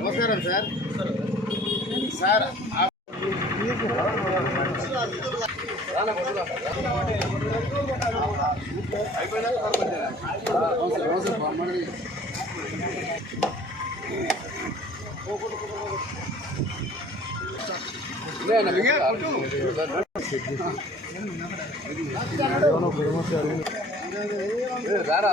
నమస్కారం sir. Sir రారా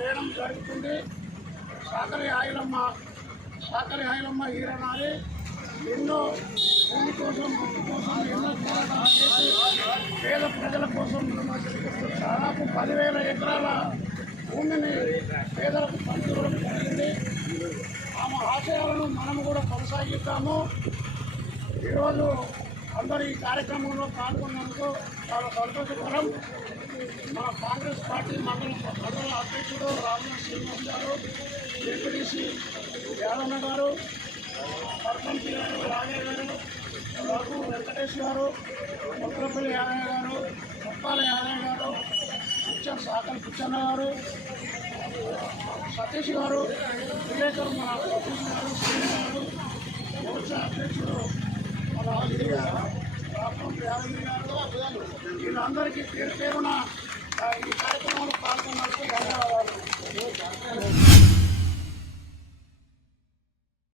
చేయడం జరుగుతుంది. సాకరి ఆయిలమ్మ సాకరి ఆయిలమ్మ ఈరనాలి ఎన్నో భూమి కోసం భూమి కోసం ఎన్నో పోరాటాలు చేసి పేద ప్రజల కోసం దాదాపు పదివేల ఎకరాల భూమిని పేదలకు పంచుకోవడం జరిగింది. ఆమె ఆశయాలను మనము కూడా కొనసాగిస్తాము ఈరోజు అందరు ఈ కార్యక్రమంలో పాల్గొన్నందుకు చాలా సంతోషకరం. మా పార్టీ మండల మండల అధ్యక్షుడు రామనాథ్ శ్రీనివాస్ గారు ఏపీడీసీ యాదన్న గారు సర్పంచ్ గారు రాజయ్య గారు రఘు వెంకటేష్ గారు ముద్రపల్లి యాదయ్య గారు ముప్పాల యాదయ్య గారు పిచ్చన్ సాకల్ పిచ్చన్న గారు సతీష్ గారు విలేకరు మన సతీష్ గారు శ్రీని గారు మోర్చా అధ్యక్షుడు మన రాజగిరి గారు రామపంపి యాదగిరి గారు వీళ్ళందరికీ పేరు పేరున ఈ కార్యక్రమంలో పాల్గొన్నందుకు ధన్యవాదాలు.